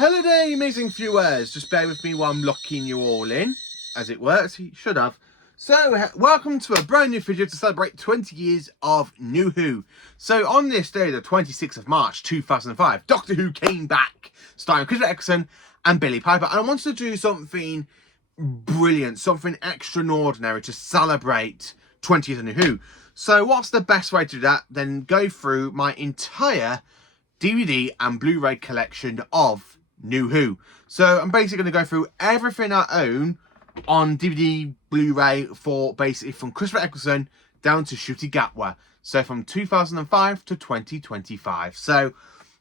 Hello there, you amazing viewers. Just bear with me while I'm locking you all in, as it works. You should have. So, welcome to a brand new video to celebrate 20 years of New Who. So, on this day, the 26th of March 2005, Doctor Who came back, starring Christopher Eccleston and Billie Piper. And I wanted to do something brilliant, something extraordinary to celebrate 20 years of New Who. So, what's the best way to do that? Then go through my entire DVD and Blu-ray collection of New Who. So I'm basically going to go through everything I own on DVD, Blu-ray for basically from Christopher Eccleston down to Ncuti Gatwa. So from 2005 to 2025. So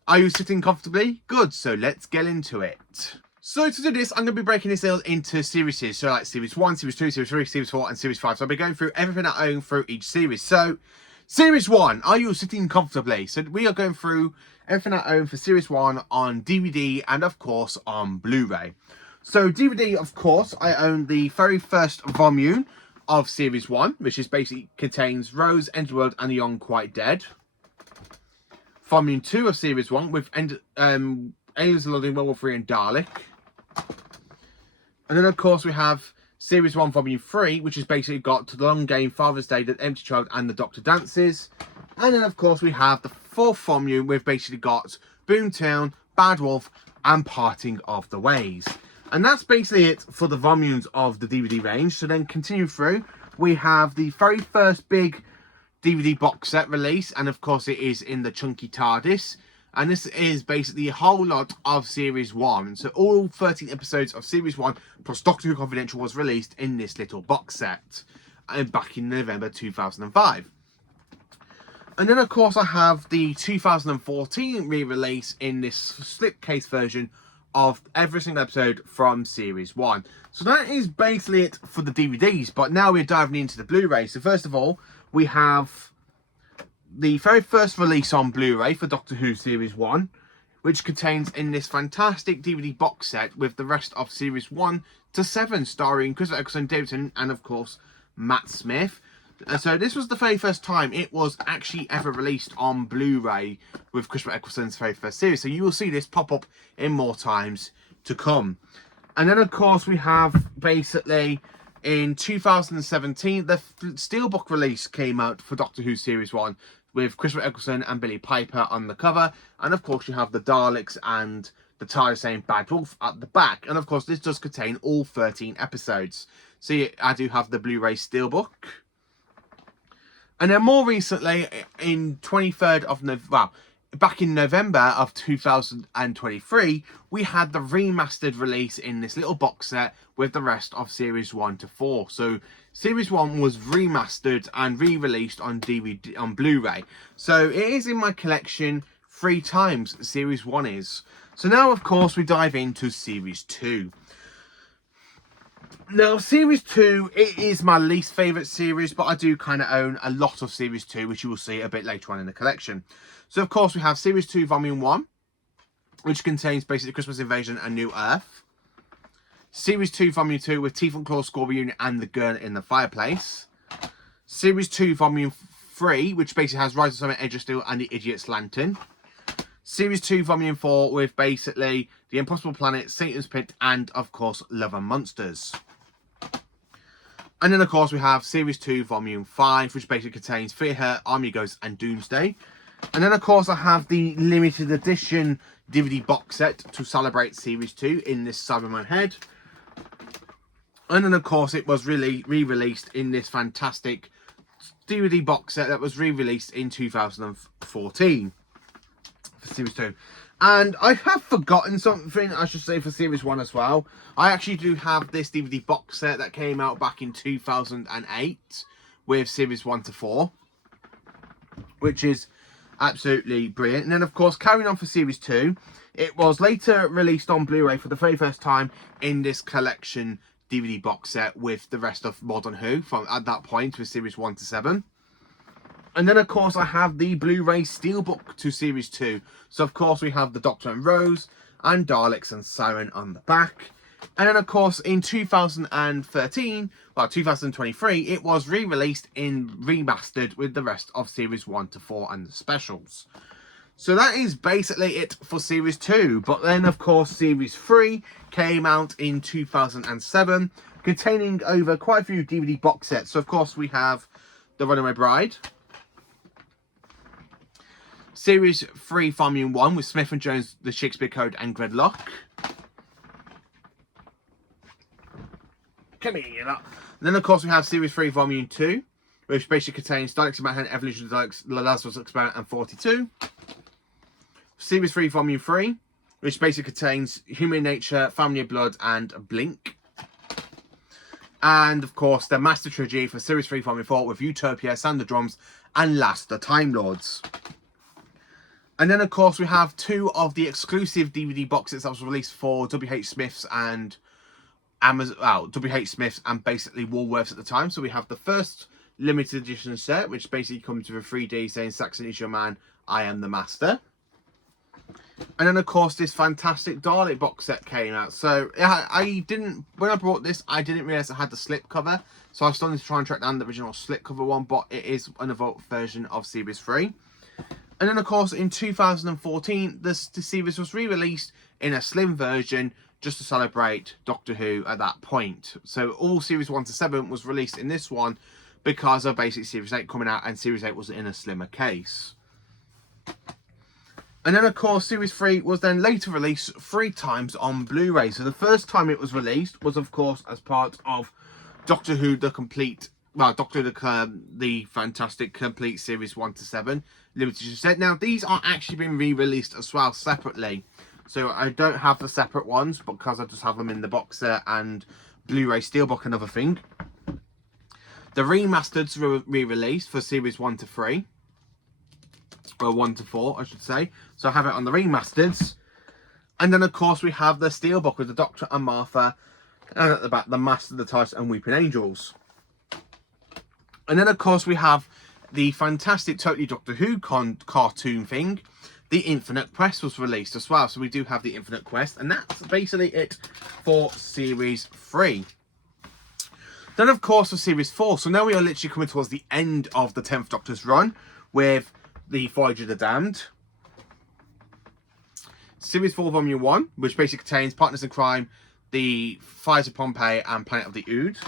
are you sitting comfortably? Good. So let's get into it. So to do this, I'm going to be breaking this into series. So like series 1, series 2, series 3, series 4 and series 5. So I'll be going through everything I own through each series. So Series 1, are you sitting comfortably? So we are going through everything I own for Series 1 on DVD and of course on Blu-ray. So DVD, of course, I own the very first volume of Series 1, which is basically contains Rose, End of the World and The Young Quite Dead. Volume 2 of Series 1 with Aliens Loading, World War 3 and Dalek. And then of course we have Series 1 Volume 3, which has basically got To the Long Game, Father's Day, The Empty Child and The Doctor Dances. And then of course we have the 4th volume, we've basically got Boomtown, Bad Wolf and Parting of the Ways. And that's basically it for the volumes of the DVD range. So then continue through, we have the very first big DVD box set release, and of course it is in the chunky TARDIS. And this is basically a whole lot of Series 1. So all 13 episodes of Series 1 plus Doctor Who Confidential was released in this little box set back in November 2005. And then of course I have the 2014 re-release in this slipcase version of every single episode from Series 1. So that is basically it for the DVDs, but now we're diving into the Blu-ray. So first of all, we have the very first release on Blu-ray for Doctor Who Series 1, which contains in this fantastic DVD box set with the rest of Series 1 to 7, starring Christopher Eccleston, Davidson, and of course Matt Smith. So this was the very first time it was actually ever released on Blu-ray with Christopher Eccleston's very first series. So you will see this pop up in more times to come. And then of course we have basically in 2017 the Steelbook release came out for Doctor Who Series 1 with Christopher Eccleston and Billie Piper on the cover. And of course you have the Daleks and the TARDIS saying Bad Wolf at the back. And of course this does contain all 13 episodes. So I do have the Blu-ray Steelbook. And then more recently, in 23rd of November, well, back in November of 2023, we had the remastered release in this little box set with the rest of Series 1 to 4. So Series 1 was remastered and re-released on DVD, on Blu-ray. So it is in my collection 3 times, Series 1 is. So now, of course, we dive into Series 2. Now, Series 2, it is my least favourite series, but I do kind of own a lot of Series 2, which you will see a bit later on in the collection. So, of course, we have Series 2 Volume 1, which contains basically Christmas Invasion and New Earth. Series 2 Volume 2 with Teeth and Claw, Scorpion and the Girl in the Fireplace. Series 2 Volume 3, which basically has Rise of Summit, Edge of Steel and the Idiot's Lantern. Series 2 Volume 4 with basically The Impossible Planet, Satan's Pit and, of course, Love and Monsters. And then, of course, we have Series 2, Volume 5, which basically contains Fear Her, Army Ghost, and Doomsday. And then, of course, I have the limited edition DVD box set to celebrate Series 2 in this Cyberman head. And then, of course, it was really re-released in this fantastic DVD box set that was re-released in 2014 for Series 2. And I have forgotten something, I should say, for Series 1 as well. I actually do have this DVD box set that came out back in 2008 with Series 1 to 4, which is absolutely brilliant. And then, of course, carrying on for Series 2, it was later released on Blu-ray for the very first time in this collection DVD box set with the rest of Modern Who from at that point with Series 1 to 7. And then, of course, I have the Blu-ray Steelbook to Series 2. So, of course, we have the Doctor and Rose and Daleks and Siren on the back. And then, of course, in 2013, well, 2023, it was re-released in remastered with the rest of Series 1 to 4 and the specials. So that is basically it for Series 2. But then, of course, Series 3 came out in 2007, containing over quite a few DVD box sets. So, of course, we have The Runaway Bride, Series 3 Volume 1 with Smith and Jones, The Shakespeare Code and Gridlock. Come here, you lot. Then, of course, we have Series 3 Volume 2, which basically contains Daleks Manhattan, Evolution of Daleks, The Lazarus Experiment and 42. Series 3 Volume 3, which basically contains Human Nature, Family of Blood and Blink. And, of course, the Master Trilogy for Series 3 Volume 4 with Utopia, Sound of Drums and Last the Time Lords. And then, of course, we have 2 of the exclusive DVD boxes that was released for W.H. Smith's and Amazon, well, W.H. Smith's and basically Woolworths at the time. So we have the first limited edition set, which basically comes with a 3D saying Saxon is your man, I am the master. And then, of course, this fantastic Dalek box set came out. So, I didn't, when I bought this, I didn't realise it had the slip cover. So I started to try and track down the original slip cover one, but it is an evolved version of Series 3. And then, of course, in 2014, the series was re-released in a slim version just to celebrate Doctor Who at that point. So all Series 1 to 7 was released in this one because of basically Series 8 coming out, and Series 8 was in a slimmer case. And then, of course, Series 3 was then later released 3 times on Blu-ray. So the first time it was released was, of course, as part of Doctor Who the Complete, well, Doctor Who the Fantastic Complete Series 1 to 7 limited edition set. Now, these are actually being re-released as well separately. So I don't have the separate ones because I just have them in the box set and Blu-ray Steelbook, another thing. The remasters were re-released for Series 1 to 3. Well, 1 to 4, I should say. So I have it on the remasters. And then, of course, we have the Steelbook with the Doctor and Martha. And at the back, the Master, the TARDIS and Weeping Angels. And then, of course, we have the fantastic Totally Doctor Who cartoon thing. The Infinite Quest was released as well. So we do have the Infinite Quest. And that's basically it for Series 3. Then, of course, for Series 4. So now we are literally coming towards the end of the 10th Doctor's run with the Voyage of the Damned. Series 4 Volume 1, which basically contains Partners in Crime, the Fires of Pompeii and Planet of the Ood.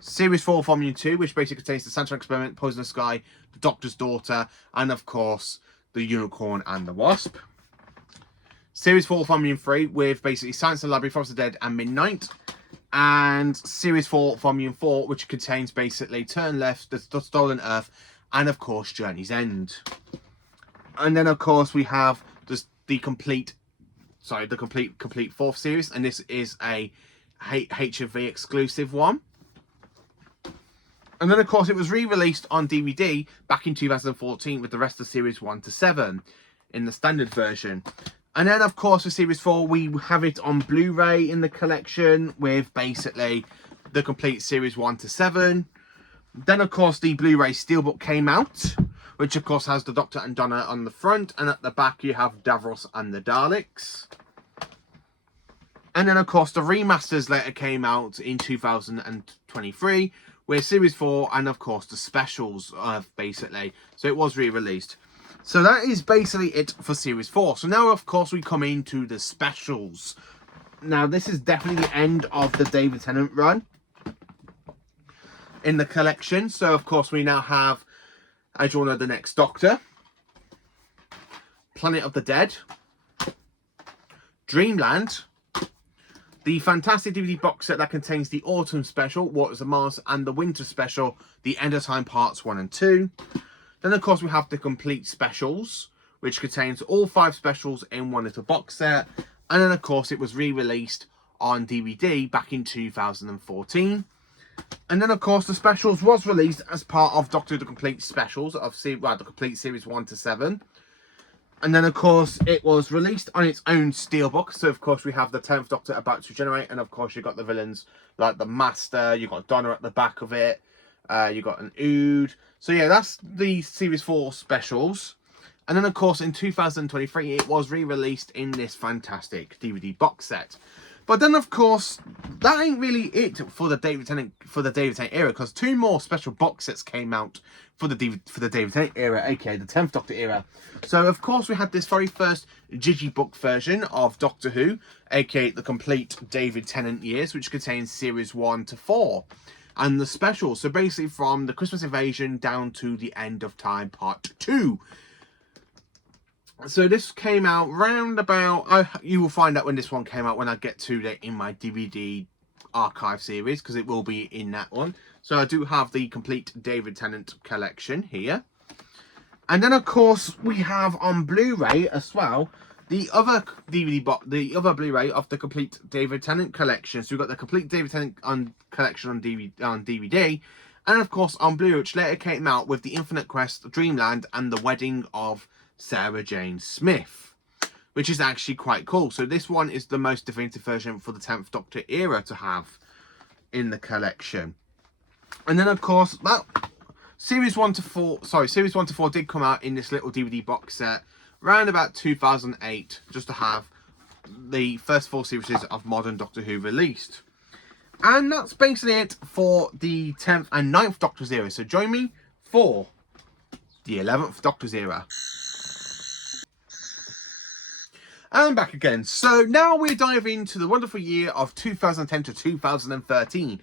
Series 4 Volume 2, which basically contains the Santon Experiment, Poisonous Sky, the Doctor's Daughter, and of course, the Unicorn and the Wasp. Series 4 Volume 3, with basically Science and Library, Forest of the Dead, and Midnight. And Series 4 Volume 4, which contains basically Turn Left, the Stolen Earth, and of course Journey's End. And then, of course, we have the complete fourth series, and this is a HV exclusive one. And then, of course, it was re-released on DVD back in 2014 with the rest of Series 1 to 7 in the standard version. And then, of course, for Series 4, we have it on Blu-ray in the collection with basically the complete Series 1 to 7. Then, of course, the Blu-ray Steelbook came out, which, of course, has the Doctor and Donna on the front. And at the back, you have Davros and the Daleks. And then, of course, the remasters later came out in 2023, with Series 4 and, of course, the specials, basically. So it was re-released. So that is basically it for Series 4. So now, of course, we come into the specials. Now, this is definitely the end of the David Tennant run in the collection. So, of course, we now have, as you all know, The Next Doctor, Planet of the Dead, Dreamland, the fantastic DVD box set that contains the Autumn Special, Waters of Mars, and the Winter Special, The End of Time Parts 1 and 2. Then, of course, we have the Complete Specials, which contains all 5 specials in one little box set. And then, of course, it was re-released on DVD back in 2014. And then, of course, the specials was released as part of Doctor Who the Complete Specials of the Complete Series 1 to 7. And then, of course, it was released on its own steelbook. So, of course, we have the 10th Doctor about to regenerate. And, of course, you've got the villains like the Master. You've got Donna at the back of it. You've got an Ood. So, yeah, that's the Series 4 specials. And then, of course, in 2023, it was re-released in this fantastic DVD box set. But then, of course, that ain't really it for the David Tennant era, because 2 more special box sets came out for the David Tennant era, aka the 10th Doctor era. So, of course, we had this very first Digibook version of Doctor Who, aka the complete David Tennant years, which contains series 1 to 4. And the special, so basically from the Christmas Invasion down to the End of Time Part 2. So this came out round about, you will find out when this one came out when I get to it in my DVD archive series, because it will be in that one. So I do have the complete David Tennant collection here. And then, of course, we have on Blu-ray as well the other DVD box, the other Blu-ray of the complete David Tennant collection. So we've got the complete David Tennant collection on DVD, and of course on Blu-ray, which later came out with the Infinite Quest, Dreamland, and the Wedding of Sarah Jane Smith, which is actually quite cool. So this one is the most definitive version for the 10th Doctor era to have in the collection. And then, of course, that series 1 to 4 did come out in this little DVD box set around about 2008, just to have the first 4 series of modern Doctor Who released. And that's basically it for the 10th and 9th Doctor's era. So join me for the 11th Doctor's era. And back again. So now we dive into the wonderful year of 2010 to 2013.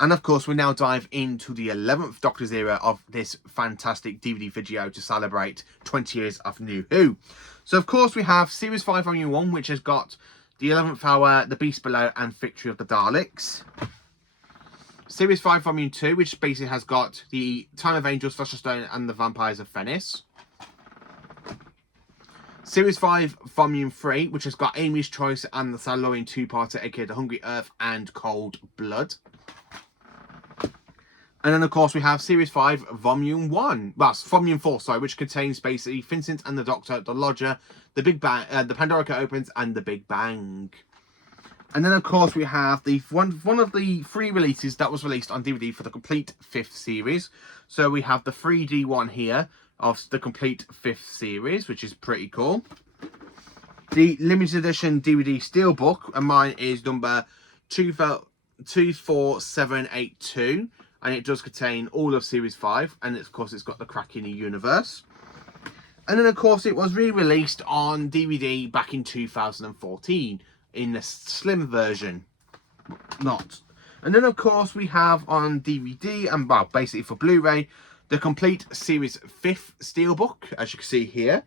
And of course, we now dive into the 11th Doctor's era of this fantastic DVD video to celebrate 20 years of New Who. So of course, we have Series 5 Volume 1, which has got the 11th Hour, The Beast Below, and Victory of the Daleks. Series 5 Volume 2, which basically has got the Time of Angels, Flesh of Stone, and the Vampires of Venice. Series 5 Volume 3, which has got Amy's Choice and the Silurian two-parter, aka The Hungry Earth and Cold Blood. And then, of course, we have Series 5 Volume 1, well, Volume 4, sorry, which contains basically Vincent and the Doctor, The Lodger, The Big Bang, the Pandorica Opens, and The Big Bang. And then, of course, we have the one of the 3 releases that was released on DVD for the complete 5th series. So we have the 3D one here of the complete 5th series, which is pretty cool. The limited edition DVD steelbook, and mine is number 24782. And it does contain all of Series 5. And of course, it's got the Kraken universe. And then, of course, it was re-released on DVD back in 2014 in the slim version. And then, of course, we have on DVD and, well, basically for Blu-ray, the complete Series 5th steelbook, as you can see here.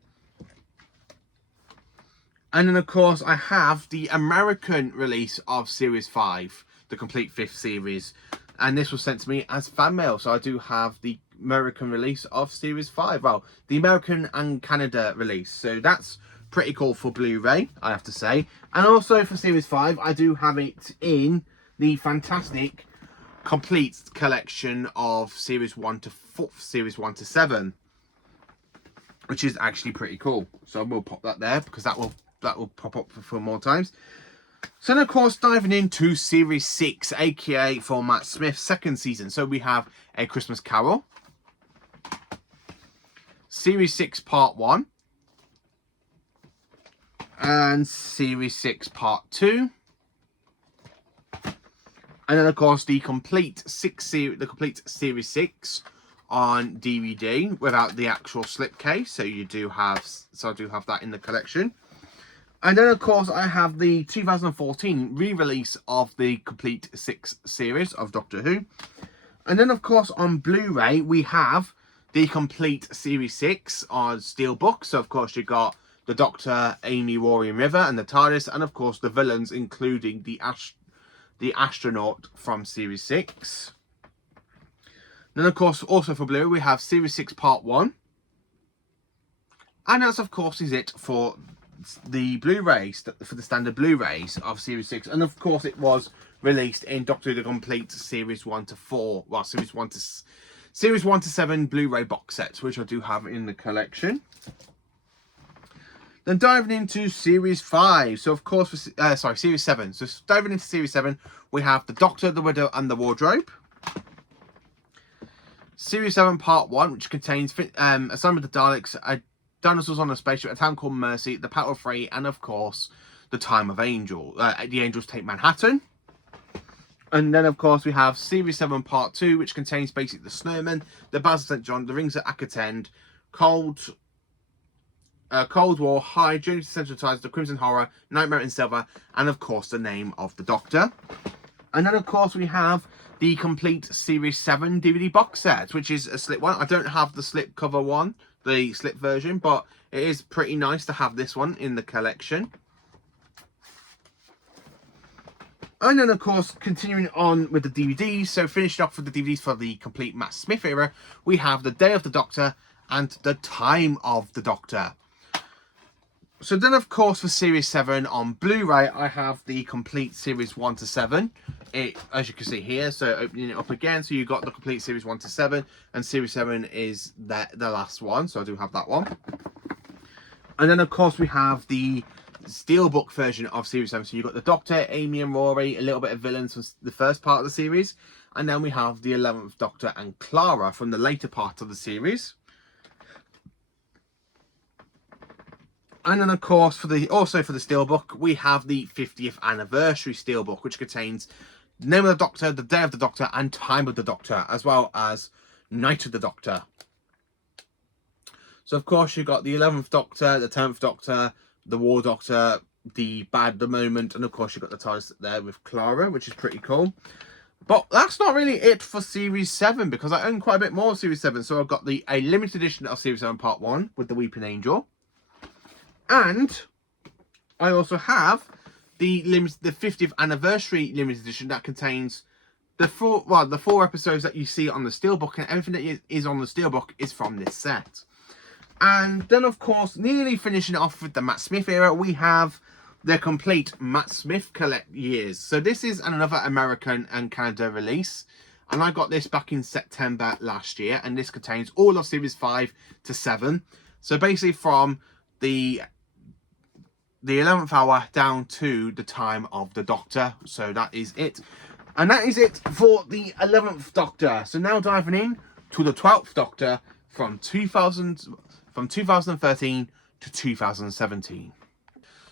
And then, of course, I have the American release of Series 5, the complete 5th series. And this was sent to me as fan mail. So I do have the American release of Series 5. Well, the American and Canada release. So that's pretty cool for Blu-ray, I have to say. And also for Series 5, I do have it in the fantastic complete collection of Series 1 to 4, Series 1 to 7. Which is actually pretty cool. So we'll pop that there because that will pop up for more times. So then, of course, diving into Series 6, aka for Matt Smith's 2nd season. So we have A Christmas Carol, Series 6 Part 1, and Series 6 Part 2. And then, of course, the complete Series 6 on DVD without the actual slipcase. So I do have that in the collection. And then, of course, I have the 2014 re-release of the complete 6th series of Doctor Who. And then, of course, on Blu-ray, we have the complete Series 6 on Steelbook. So, of course, you got the Doctor, Amy, Rory and River, and the TARDIS. And, of course, the villains, including the astronaut from Series 6. Then, of course, also for Blu-ray, we have Series 6 Part 1. And that's, of course, is it for the Blu-rays, for the standard Blu-rays of Series 6. And of course it was released in Doctor Who the Complete Series 1 to 4, well, Series 1 to 7 Blu-ray box sets, which I do have in the collection. Then diving into Series 5, so of course, Series 7. So diving into Series 7, we have The Doctor, The Widow and The Wardrobe. Series 7 Part 1, which contains Assignment of the Daleks, Dinosaurs on a Spaceship, A Town Called Mercy, The Battle of Free, and of course, The Time of Angel. The Angels Take Manhattan. And then, of course, we have Series 7 Part 2, which contains basically The Snowman, The Bells of St. John, The Rings at Akatend, Cold War, High, Journey to Central Tides, The Crimson Horror, Nightmare in Silver, and, of course, The Name of the Doctor. And then, of course, we have the complete Series 7 DVD box set, which is a slip one. I don't have the slip cover one, the slip version, but it is pretty nice to have this one in the collection. And then, of course, continuing on with the DVDs, so finishing off with the DVDs for the complete Matt Smith era, we have The Day of the Doctor and The Time of the Doctor. So then, of course, for Series 7 on Blu-ray, I have the complete Series 1 to 7. As you can see here, so opening it up again, so you've got the complete Series 1 to 7, and Series 7 is the last one, so I do have that one. And then, of course, we have the Steelbook version of Series 7. So you've got the Doctor, Amy and Rory, a little bit of villains from the first part of the series. And then we have the 11th Doctor and Clara from the later part of the series. And then, of course, also for the Steelbook, we have the 50th Anniversary Steelbook, which contains the Name of the Doctor, The Day of the Doctor, and Time of the Doctor, as well as Night of the Doctor. So, of course, you've got the 11th Doctor, the 10th Doctor, the War Doctor, the Bad the Moment, and of course you've got the TARDIS there with Clara, which is pretty cool. But that's not really it for Series 7, because I own quite a bit more of Series 7. So I've got a limited edition of Series 7 Part 1 with the Weeping Angel. And I also have the 50th Anniversary limited edition that contains the four episodes that you see on the Steelbook, and everything that is on the Steelbook is from this set. And then, of course, nearly finishing off with the Matt Smith era, we have the complete Matt Smith collect years. So this is another American and Canada release. And I got this back in September last year. And this contains all of Series 5 to 7. So basically from the 11th hour down to the Time of the Doctor. So that is it. And that is it for the 11th Doctor. So now diving in to the 12th Doctor from 2013 to 2017.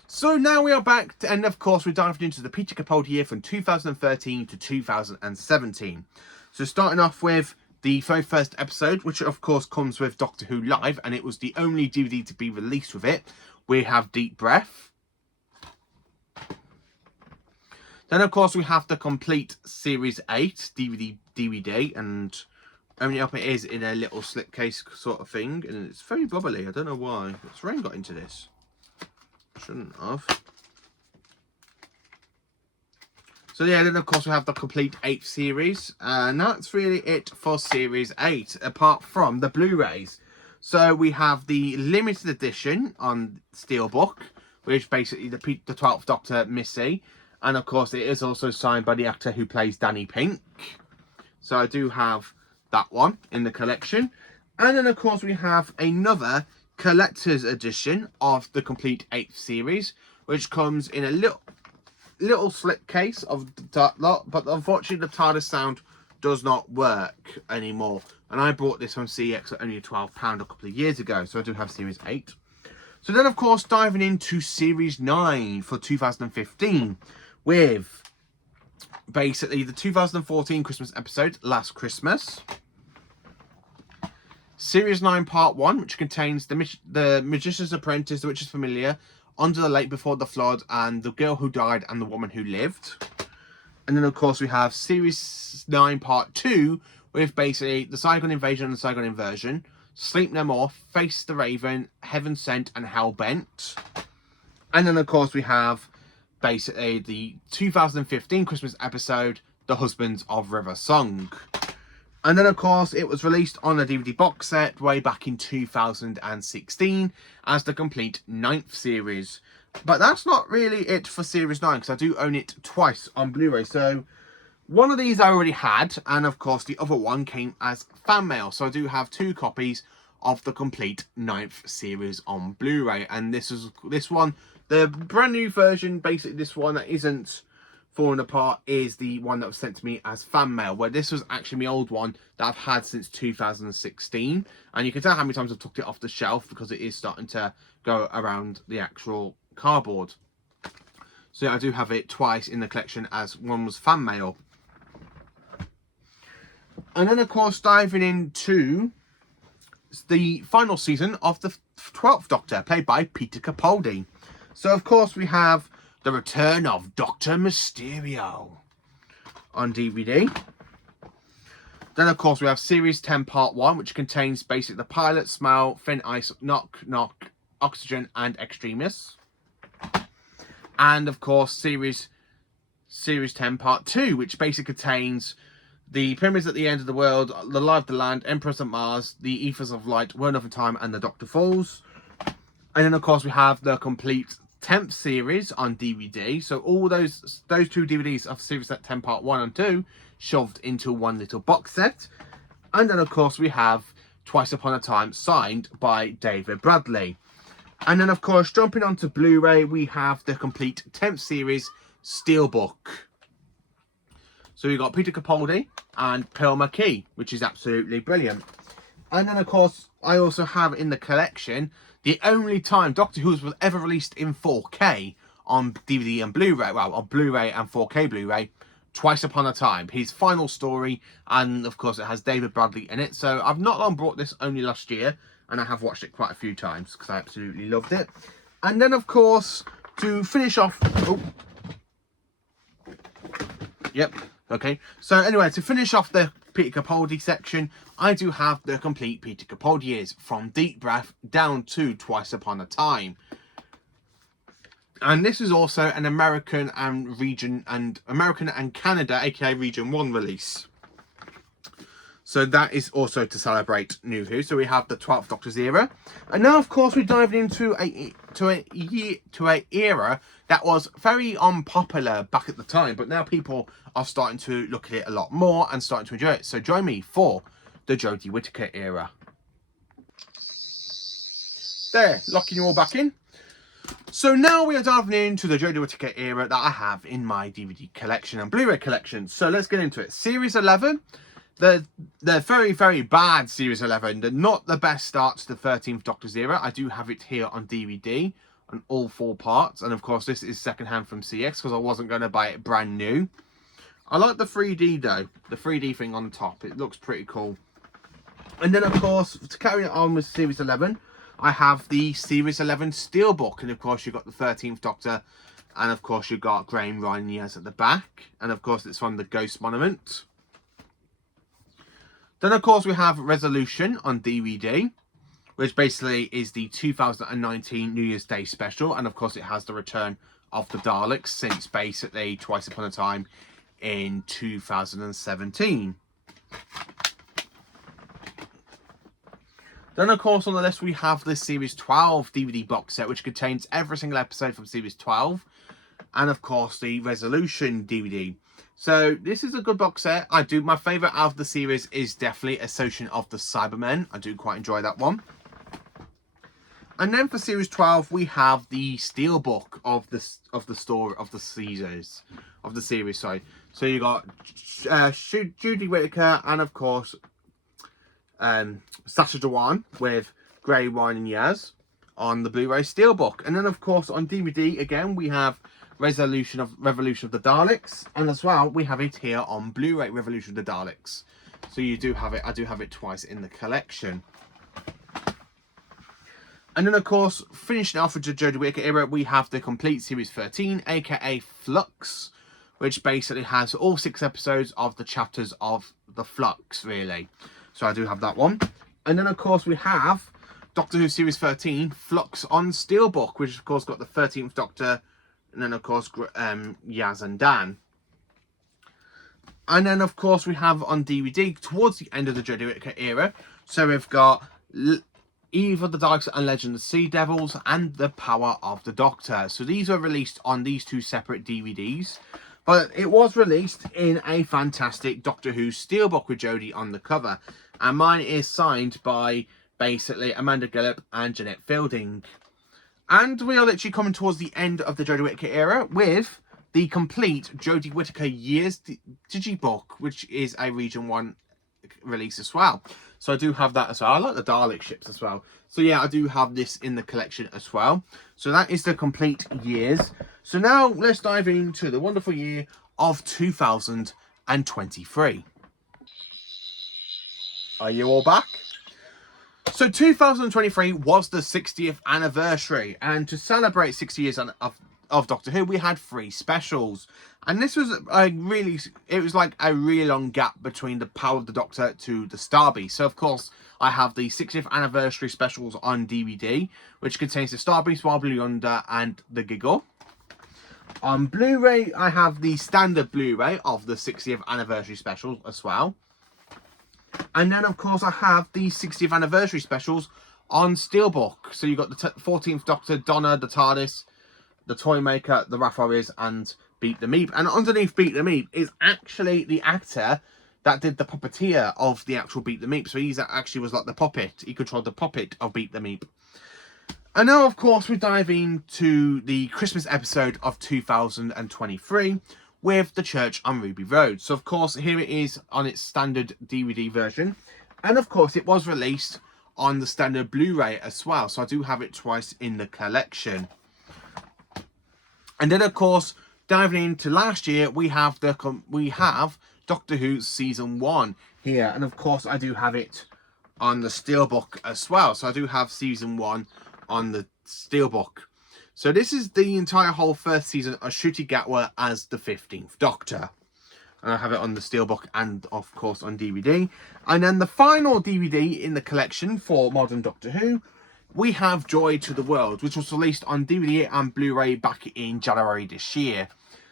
So now we are back, and of course we dived into the Peter Capaldi year from 2013 to 2017. So starting off with the very first episode, which of course comes with Doctor Who Live, and it was the only DVD to be released with it. We have Deep Breath. Then of course we have the complete Series 8 DVD, and only up it is in a little slipcase sort of thing, and it's very bubbly. I don't know why. It's rain got into this. Shouldn't have. So yeah, then of course we have the complete 8th series, and that's really it for Series 8, apart from the Blu-rays. So we have the limited edition on Steelbook, which basically the 12th Doctor Missy, and of course it is also signed by the actor who plays Danny Pink. So I do have that one in the collection. And then of course we have another collector's edition of the complete 8th series, which comes in a little slip case of the lot, but unfortunately the TARDIS sound does not work anymore. And I bought this from CX at only £12 a couple of years ago, so I do have Series 8. So then of course diving into Series 9 for 2015 with basically the 2014 Christmas episode, Last Christmas. Series 9 Part 1, which contains the Magician's Apprentice, The Witch's Familiar, Under the Lake Before the Flood, and The Girl Who Died and the Woman Who Lived. And then, of course, we have Series 9 Part 2, with basically the Saigon Invasion and the Saigon Inversion, Sleep No More, Face the Raven, Heaven Sent, and Hell Bent. And then, of course, we have basically the 2015 Christmas episode, The Husbands of River Song. And then, of course, it was released on a DVD box set way back in 2016 as the complete 9th series. But that's not really it for Series 9, because I do own it twice on Blu-ray. So one of these I already had, and of course the other one came as fan mail. So I do have 2 copies of the complete 9th series on Blu-ray. And this one, the brand new version, basically this one that isn't falling apart, is the one that was sent to me as fan mail, where this was actually my old one that I've had since 2016. And you can tell how many times I've took it off the shelf, because it is starting to go around the actual cardboard. So I do have it twice in the collection, as one was fan mail. And then, of course, diving into the final season of the 12th Doctor, played by Peter Capaldi. So, of course, we have the return of Dr. Mysterio on DVD. Then, of course, we have Series 10 Part 1, which contains basically the pilot, smell, thin ice, knock, oxygen, and extremis. And, of course, Series 10 Part 2, which basically contains the Pyramids at the End of the World, The Lie of the Land, Empress of Mars, The Ethers of Light, World of Time, and The Doctor Falls. And then, of course, we have the complete 10th series on DVD. So all those two DVDs of Series 10 Part 1 and 2 shoved into one little box set. And then, of course, we have Twice Upon a Time, signed by David Bradley. And then, of course, jumping onto Blu-ray, we have the complete 10th series Steelbook. So we've got Peter Capaldi and Pearl McKee, which is absolutely brilliant. And then, of course, I also have in the collection the only time Doctor Who was ever released in 4K on DVD and Blu-ray, well, on Blu-ray and 4K Blu-ray, Twice Upon a Time, his final story, and of course it has David Bradley in it. So I've not long bought this, only last year, and I have watched it quite a few times because I absolutely loved it. And then, of course, to finish off... Oh. Yep, okay. So anyway, to finish off the Peter Capaldi section, I do have the complete Peter Capaldi years, from Deep Breath down to Twice Upon a Time. And this is also an American and Canada, aka Region 1 release. So that is also to celebrate New Who. So we have the 12th Doctor's era. And now, of course, we're diving into a era that was very unpopular back at the time. But now people are starting to look at it a lot more and starting to enjoy it. So join me for the Jodie Whittaker era. There, locking you all back in. So now we are diving into the Jodie Whittaker era that I have in my DVD collection and Blu-ray collection. So let's get into it. Series 11. The very, very bad Series 11. Not the best start to the 13th Doctor's era. I do have it here on DVD on all 4 parts. And of course, this is secondhand from CX because I wasn't going to buy it brand new. I like the 3D though. The 3D thing on the top. It looks pretty cool. And then, of course, to carry it on with Series 11, I have the Series 11 Steelbook. And of course, you've got the 13th Doctor. And of course, you've got Graham Ryan Diaz at the back. And of course, it's from the Ghost Monument. Then, of course, we have Resolution on DVD, which basically is the 2019 New Year's Day special. And, of course, it has the return of the Daleks since basically Twice Upon a Time in 2017. Then, of course, on the list, we have the Series 12 DVD box set, which contains every single episode from Series 12. And, of course, the Resolution DVD. So this is a good box set. My favourite out of the series is definitely Association of the Cybermen. I do quite enjoy that one. And then for Series 12, we have the Steelbook of the story of the series. Sorry. So you got Jodie Whittaker and of course Sacha Dhawan with Grey, Wine and Yaz on the Blu-ray Steelbook. And then of course on DVD again we have Revolution of the Daleks, and as well we have it here on Blu-ray, Revolution of the Daleks. So you do have it. I do have it twice in the collection. And then of course, finishing off with the Jodie Whittaker era, we have the complete Series 13, aka Flux, which basically has all 6 episodes of the chapters of the Flux, really. So I do have that one. And then of course we have Doctor Who Series 13, Flux on Steelbook, which of course got the 13th Doctor, and then, of course, Yaz and Dan. And then, of course, we have on DVD towards the end of the Jodie Whittaker era. So we've got Eve of the Daleks and Legend of the Sea Devils and The Power of the Doctor. So these were released on these 2 separate DVDs. But it was released in a fantastic Doctor Who Steelbook with Jodie on the cover. And mine is signed by, basically, Amanda Gillip and Jeanette Fielding. And we are literally coming towards the end of the Jodie Whittaker era with the complete Jodie Whittaker Years Digibook, which is a Region 1 release as well. So I do have that as well. I like the Dalek ships as well. So yeah, I do have this in the collection as well. So that is the complete years. So now let's dive into the wonderful year of 2023. Are you all back? So 2023 was the 60th anniversary, and to celebrate 60 years of Doctor Who, we had 3 specials. And this was it was like a really long gap between the Power of the Doctor to the Starbeast. So of course, I have the 60th anniversary specials on DVD, which contains the Starbeast, Wild Blue Yonder, and the Giggle. On Blu-ray, I have the standard Blu-ray of the 60th anniversary specials as well. And then, of course, I have the 60th anniversary specials on Steelbook. So you've got the 14th Doctor, Donna, the TARDIS, the Toymaker, the Wrath Warriors, and Beat the Meep. And underneath Beat the Meep is actually the actor that did the puppeteer of the actual Beat the Meep. So he actually was like the puppet. He controlled the puppet of Beat the Meep. And now, of course, we dive into the Christmas episode of 2023 with The Church on Ruby Road. So, of course, here it is on its standard DVD version. And, of course, it was released on the standard Blu-ray as well. So, I do have it twice in the collection. And then, of course, diving into last year, we have Doctor Who Season 1 here. And, of course, I do have it on the Steelbook as well. So, I do have Season 1 on the Steelbook. So this is the entire whole first season of Ncuti Gatwa as the 15th Doctor. And I have it on the Steelbook and, of course, on DVD. And then the final DVD in the collection for Modern Doctor Who, we have Joy to the World, which was released on DVD and Blu-ray back in January this year.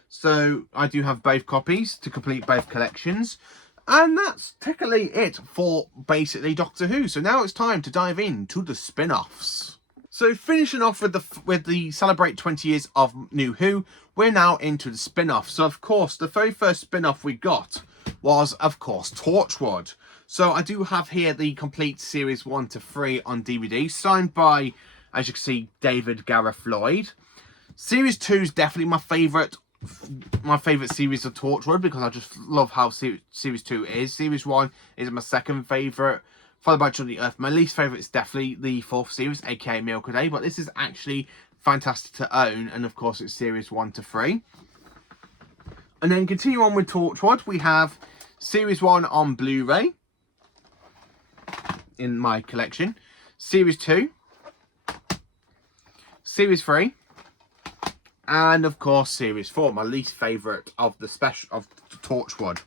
So I do have both copies to complete both collections. And that's technically it for basically Doctor Who. So now it's time to dive into the spin-offs. So finishing off with the celebrate 20 years of New Who, we're now into the spin-off. So of course, the very first spin-off we got was, of course, Torchwood. So I do have here the complete series 1 to 3 on DVD, signed by, as you can see, David Gareth Lloyd. Series 2 is definitely my favourite series of Torchwood, because I just love how series 2 is. Series 1 is my second favourite, followed by Children of the Earth. My least favourite is definitely the 4th series, aka Miracle Day, but this is actually fantastic to own, and of course it's series 1 to 3. And then continue on with Torchwood, we have series 1 on Blu-ray in my collection, series 2, series 3, and of course series 4, my least favourite of the Torchwood.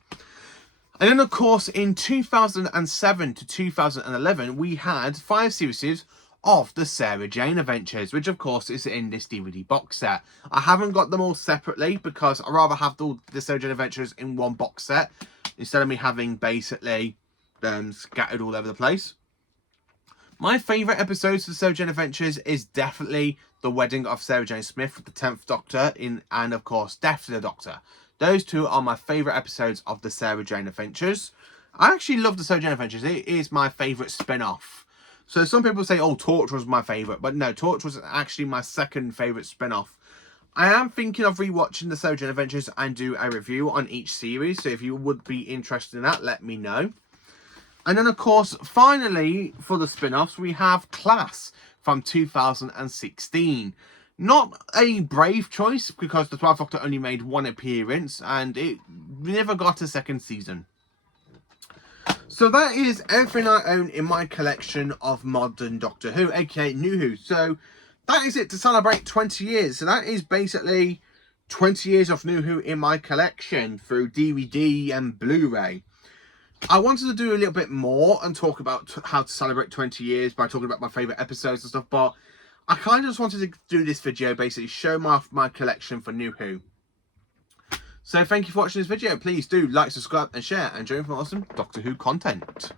And then, of course, in 2007 to 2011, we had 5 series of the Sarah Jane Adventures, which, of course, is in this DVD box set. I haven't got them all separately because I'd rather have the Sarah Jane Adventures in one box set instead of me having basically them scattered all over the place. My favourite episodes of the Sarah Jane Adventures is definitely The Wedding of Sarah Jane Smith with the 10th Doctor and, of course, Death to the Doctor. Those 2 are my favourite episodes of the Sarah Jane Adventures. I actually love the Sarah Jane Adventures. It is my favourite spin-off. So some people say, oh, Torch was my favourite. But no, Torch was actually my second favourite spin-off. I am thinking of rewatching the Sarah Jane Adventures and do a review on each series. So if you would be interested in that, let me know. And then, of course, finally, for the spin-offs, we have Class from 2016. Not a brave choice, because the 12th Doctor only made 1 appearance, and it never got a second season. So that is everything I own in my collection of Modern Doctor Who, aka New Who. So that is it to celebrate 20 years. So that is basically 20 years of New Who in my collection through DVD and Blu-ray. I wanted to do a little bit more and talk about how to celebrate 20 years by talking about my favourite episodes and stuff, but I kind of just wanted to do this video, basically show my collection for New Who. So thank you for watching this video. Please do like, subscribe and share, and join for awesome Doctor Who content.